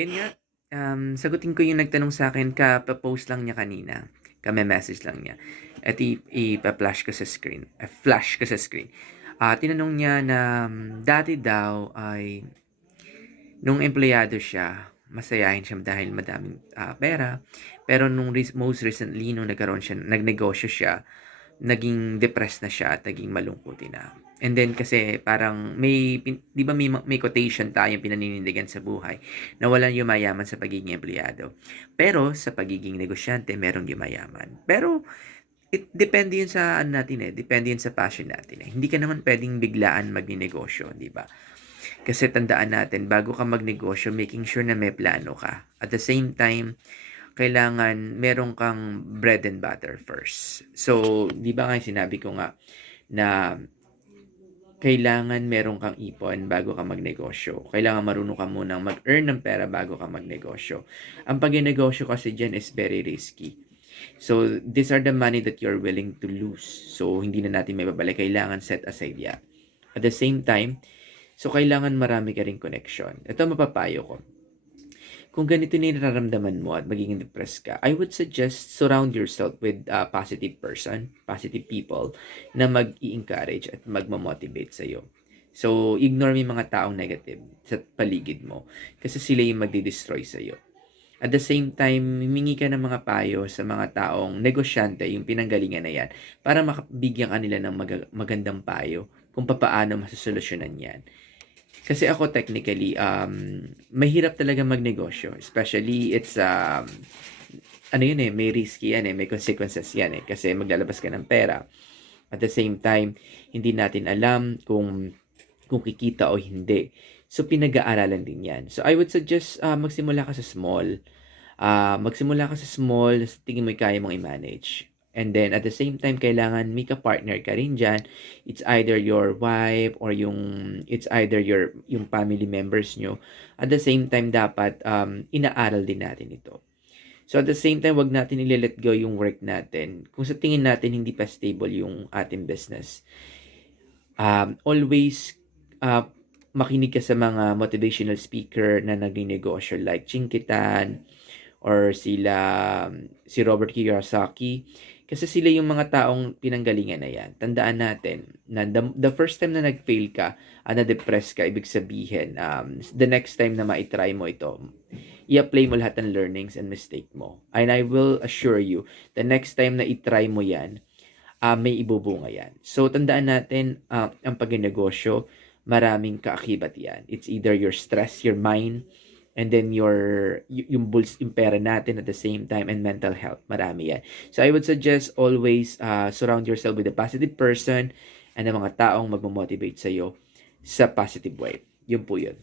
Ayun nga, sagutin ko yung nagtanong sa akin ka-post lang niya kanina, kame-message lang niya at ipa-flash ko sa screen, flash ko sa screen. Tinanong niya na dati daw ay nung empleyado siya, masayahin siya dahil madaming pera. Pero nung most recently, nung nagnegosyo siya, naging depressed na siya at naging malungkutin na. And then kasi parang di ba may quotation tayong pinaninindigan sa buhay na walang yumayaman sa pagiging empleyado. Pero sa pagiging negosyante, merong yumayaman. Pero depende yun sa ano natin depende yun sa passion natin Hindi ka naman pwedeng biglaan magninegosyo, di ba? Kasi tandaan natin, bago ka magnegosyo, making sure na may plano ka. At the same time, kailangan meron kang bread and butter first. So, di ba nga sinabi ko nga na kailangan meron kang ipon bago ka magnegosyo. Kailangan marunong ka munang mag-earn ng pera bago ka magnegosyo. Ang pagnegosyo kasi dyan is very risky. So, these are the money that you're willing to lose. So, hindi na natin may babalik. Kailangan set aside yan. At the same time, so kailangan marami ka ring connection. Ito mapapayo ko. Kung ganito na yung nararamdaman mo at magiging depressed ka, I would suggest surround yourself with a positive person, positive people na mag-i-encourage at magmamotivate sa'yo. So, ignore mo yung mga taong negative sa paligid mo kasi sila yung magdi-destroy sa'yo. At the same time, humingi ka ng mga payo sa mga taong negosyante, yung pinanggalingan na yan, para makabigyan ka nila ng magandang payo kung paano masasolusyonan yan. Kasi ako technically, mahirap talaga magnegosyo. Especially, it's, ano yun may risky yan may consequences yan Kasi maglalabas ka ng pera. At the same time, hindi natin alam kung kikita o hindi. So, pinag-aaralan din yan. So, I would suggest magsimula ka sa small. Magsimula ka sa small, tingin mo kaya mong i-manage. And then, at the same time, kailangan may ka-partner ka rin dyan. It's either your wife or it's either yung family members nyo. At the same time, dapat inaaral din natin ito. So, at the same time, wag natin i-let go yung work natin. Kung sa tingin natin, hindi pa stable yung ating business. Always, makinig ka sa mga motivational speaker na nagninegosyo like Chinkitan or si Robert Kiyosaki. Kasi sila yung mga taong pinanggalingan na yan. Tandaan natin na the first time na nag-fail ka, na-depress ka, ibig sabihin, the next time na ma-try mo ito, i-apply mo lahat ng learnings and mistake mo. And I will assure you, the next time na i-try mo yan, may ibubunga yan. So, tandaan natin, ang pagnegosyo, maraming kaakibat yan. It's either your stress, your mind, and then yung pera natin at the same time, and mental health. Marami yan. So, I would suggest always surround yourself with a positive person and ang mga taong magmamotivate sa'yo sa positive way. Yun po yun.